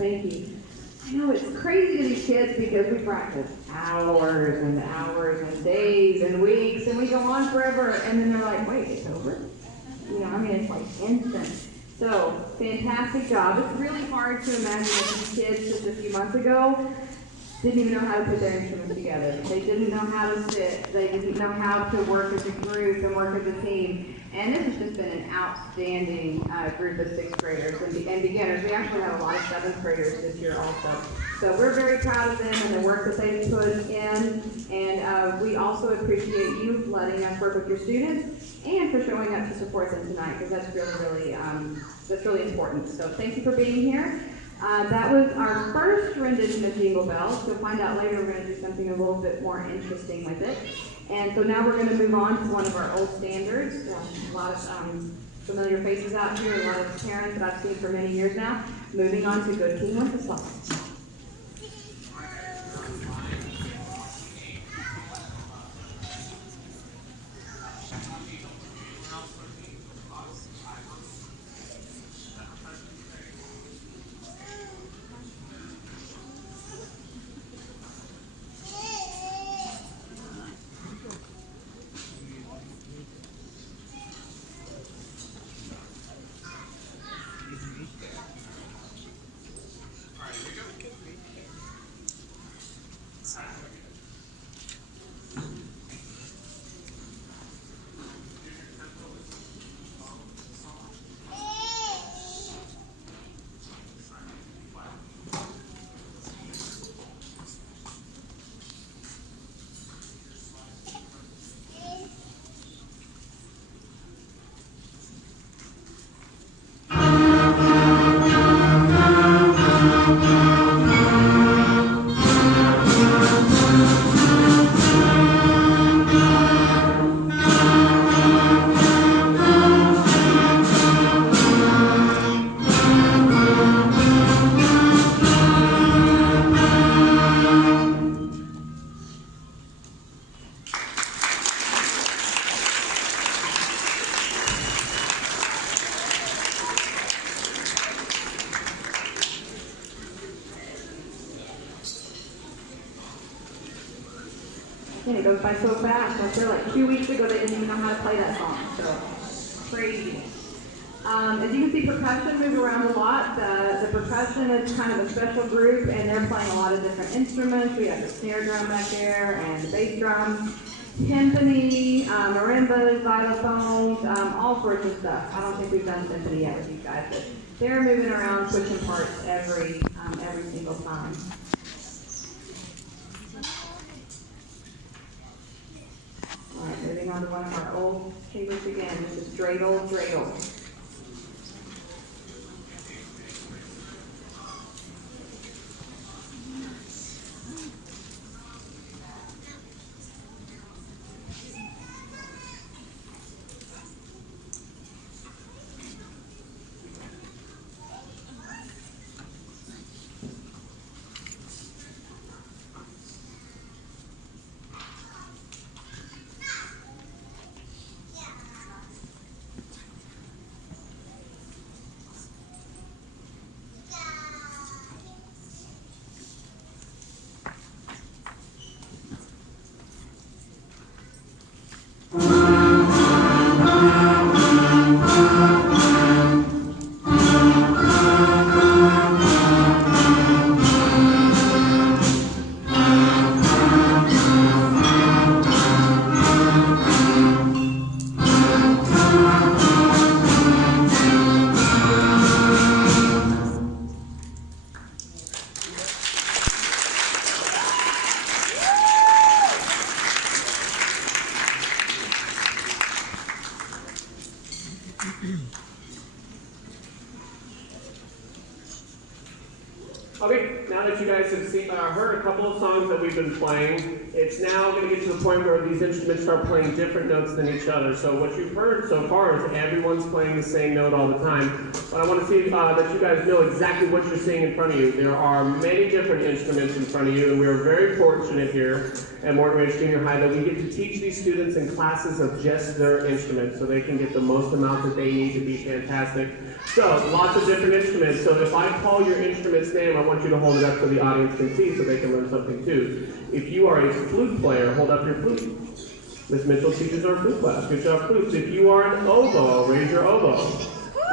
Thank you. I know it's crazy to these kids because we practice hours and hours and days and weeks and we go on forever and then they're like, wait, it's over? You know, I mean, it's like instant. So, fantastic job. It's really hard to imagine that these kids just a few months ago didn't even know how to put their instruments together. They didn't know how to sit. They didn't know how to work as a group and work as a team. And this has just been an outstanding group of 6th graders and beginners. We actually have a lot of 7th graders this year also. So we're very proud of them and the work that they've put in. And we also appreciate you letting us work with your students and for showing up to support them tonight, because that's really important. So thank you for being here. That was our first rendition of Jingle Bells. You'll find out later we're going to do something a little bit more interesting with it. And so now we're going to move on to one of our old standards. A lot of familiar faces out here, a lot of parents that I've seen for many years now. Moving on to Good King Wenceslas. And it goes by so fast. I feel like 2 weeks ago they didn't even know how to play that song. So, crazy. As you can see, percussion moves around a lot. The percussion is kind of a special group, and they're playing a lot of different instruments. We have the snare drum back there, and the bass drum, timpani, marimbas, xylophones, all sorts of stuff. I don't think we've done timpani yet with these guys, but they're moving around, switching parts every single time. All right, moving on to one of our old favorites again. This is Dreidel, Dreidel. Okay, now that you guys have heard a couple of songs that we've been playing, it's now going to get to the point where these instruments start playing different notes than each other. So what you've heard so far is everyone's playing the same note all the time. But I want to see that you guys know exactly what you're seeing in front of you. There are many different instruments in front of you, and we are very fortunate here at Morton Ranch Junior High that we get to teach these students in classes of just their instrument so they can get the most amount that they need to be fantastic. So, lots of different instruments. So if I call your instrument's name, I want you to hold it up so the audience can see so they can learn something too. If you are a flute player, hold up your flute. Ms. Mitchell teaches our flute class. Good job, flutes. If you are an oboe, raise your oboe.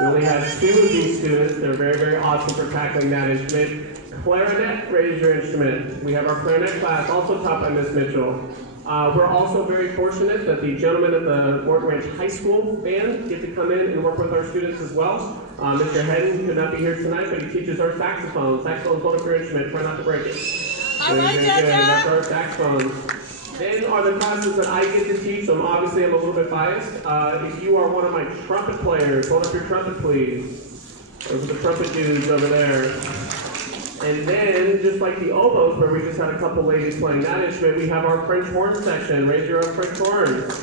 We only have 2 of these students. They're very, very awesome for tackling that instrument. Clarinet, raise your instrument. We have our clarinet class, also taught by Ms. Mitchell. We're also very fortunate that the gentlemen at the Morton Ranch High School band get to come in and work with our students as well. Mr. Hedden could not be here tonight, but he teaches our saxophone. Saxophone, hold up your instrument, try not to break it. All right, Dada. That's our saxophones. Then are the classes that I get to teach, so obviously I'm a little bit biased. If you are one of my trumpet players, hold up your trumpet, please. Those are the trumpet dudes over there. And then, just like the oboes, where we just had a couple ladies playing that instrument, we have our French horn section. Raise your own French horns.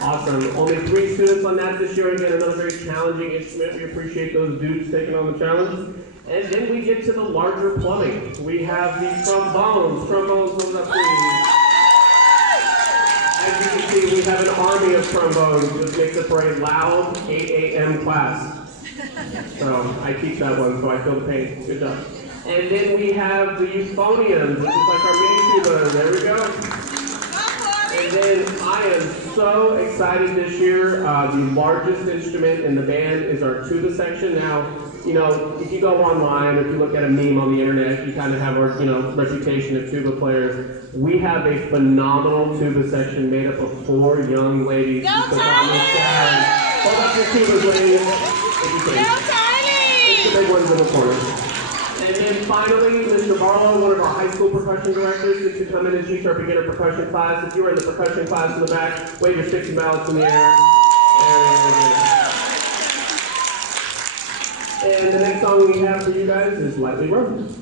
Awesome. Only 3 students on that this year. Again, another very challenging instrument. We appreciate those dudes taking on the challenge. And then we get to the larger plumbing. We have the trombones. Trombones, hold up, please. As you can see, we have an army of trombones. This makes it for a loud 8 a.m. class. So I teach that one, so I feel the pain. Good job. And then we have the euphoniums, which is like our mini tuba. There we go. And then I am so excited this year. The largest instrument in the band is our tuba section. Now, you know, if you go online, if you look at a meme on the internet, you kind of have our, reputation of tuba players. We have a phenomenal tuba section made up of 4 young ladies. Go Tiny! Hold up your tubas, ladies. Go Tiny! It's the big ones in the corner. And then finally, Mr. Barlow, one of our high school percussion directors, gets to come in and teach our beginner percussion class. If you were in the percussion class in the back, wave your sticks and mallets in the air. And the next song we have for you guys is Lightly Rose.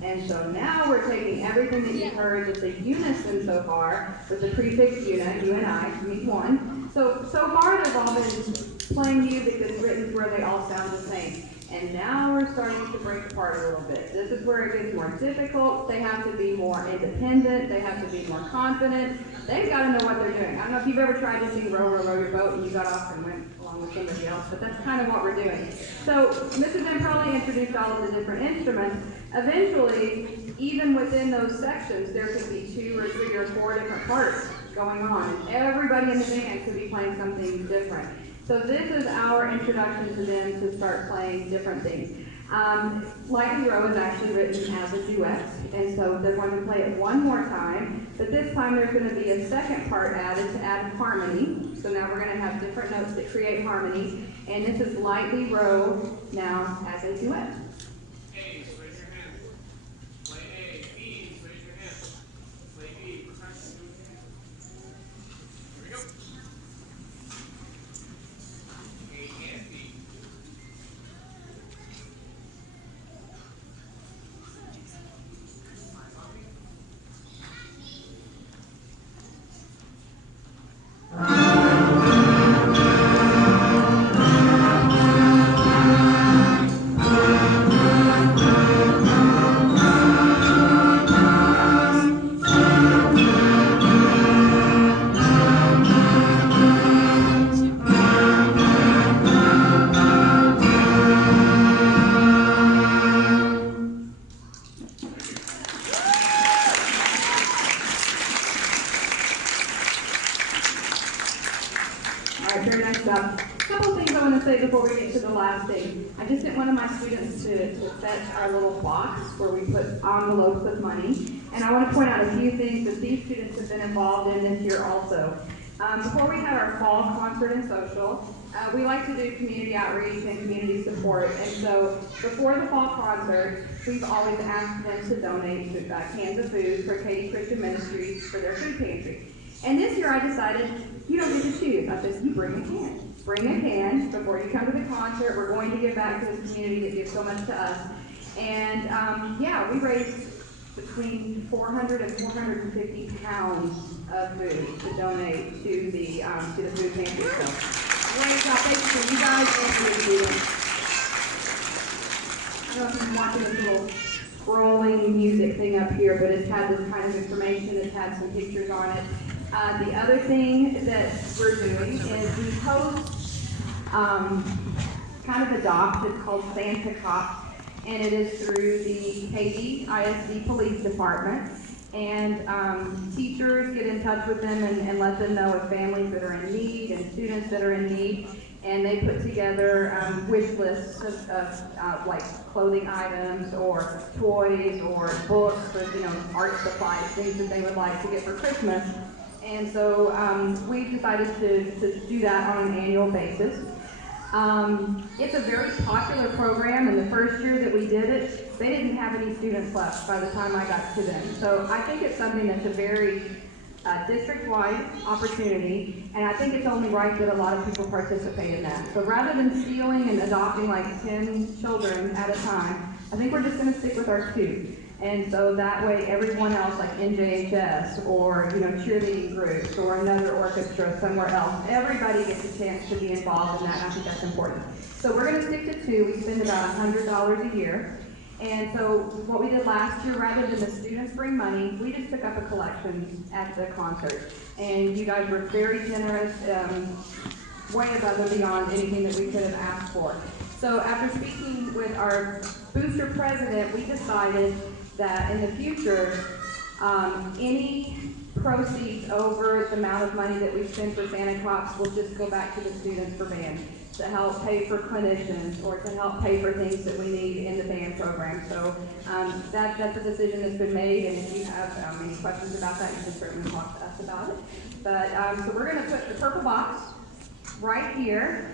And so now we're taking everything that you've heard, just a unison so far, with the prefix una, you and I, means one. So far they've all been playing music that's written where they all sound the same. And now we're starting to break apart a little bit. This is where it gets more difficult. They have to be more independent. They have to be more confident. They've got to know what they're doing. I don't know if you've ever tried to sing Row, Row, Row Your Boat and you got off and went along with somebody else, but that's kind of what we're doing. So Mrs. M probably introduced all of the different instruments. Eventually, even within those sections, there could be 2 or 3 or 4 different parts going on. And everybody in the band could be playing something different. So this is our introduction to them to start playing different things. Lightly Row is actually written as a duet, and so they're going to play it one more time, but this time there's going to be a second part added to add harmony. So now we're going to have different notes that create harmony, and this is Lightly Row now as a duet. A's, raise your hand. Play A. B's, raise your hand. Play B. Percussion. Here we go. A and B. right, very nice job. A couple things I want to say before we get to the last thing. I just sent one of my students to fetch our little box where we put envelopes of money. And I want to point out a few things that these students have been involved in this year also. Before we had our fall concert and social, we like to do community outreach and community support. And so before the fall concert, we've always asked them to donate cans of food for Katy Christian Ministries for their food pantry. And this year I decided, you don't get to choose. I said, you bring a can. Bring a can before you come to the concert. We're going to give back to the community that gives so much to us. And yeah, we raised between 400 and 450 pounds of food to donate to the food pantry. So, great job. Thank you for you guys and for the students. I don't know if you're watching this little scrolling music thing up here, but it's had this kind of information. It's had some pictures on it. The other thing that we're doing is we host kind of a doc that's called Santa Cop, and it is through the Katy ISD Police Department. And teachers get in touch with them and let them know of families that are in need and students that are in need. And they put together wish lists of like clothing items or toys or books or art supplies, things that they would like to get for Christmas. And so we've decided to do that on an annual basis. It's a very popular program, and the first year that we did it, they didn't have any students left by the time I got to them. So I think it's something that's a very district-wide opportunity, and I think it's only right that a lot of people participate in that. So rather than stealing and adopting like 10 children at a time, I think we're just going to stick with our 2. And so that way everyone else, like NJHS or cheerleading groups or another orchestra somewhere else, everybody gets a chance to be involved in that, and I think that's important. So we're going to stick to 2. We spend about $100 a year. And so what we did last year, rather than the students bring money, we just took up a collection at the concert. And you guys were very generous, way above and beyond anything that we could have asked for. So after speaking with our booster president, we decided that in the future, any proceeds over the amount of money that we spend for Santa Claus will just go back to the students for band to help pay for clinicians or to help pay for things that we need in the band program. So that's a decision that's been made, and if you have any questions about that, you can certainly talk to us about it. But so we're going to put the purple box right here.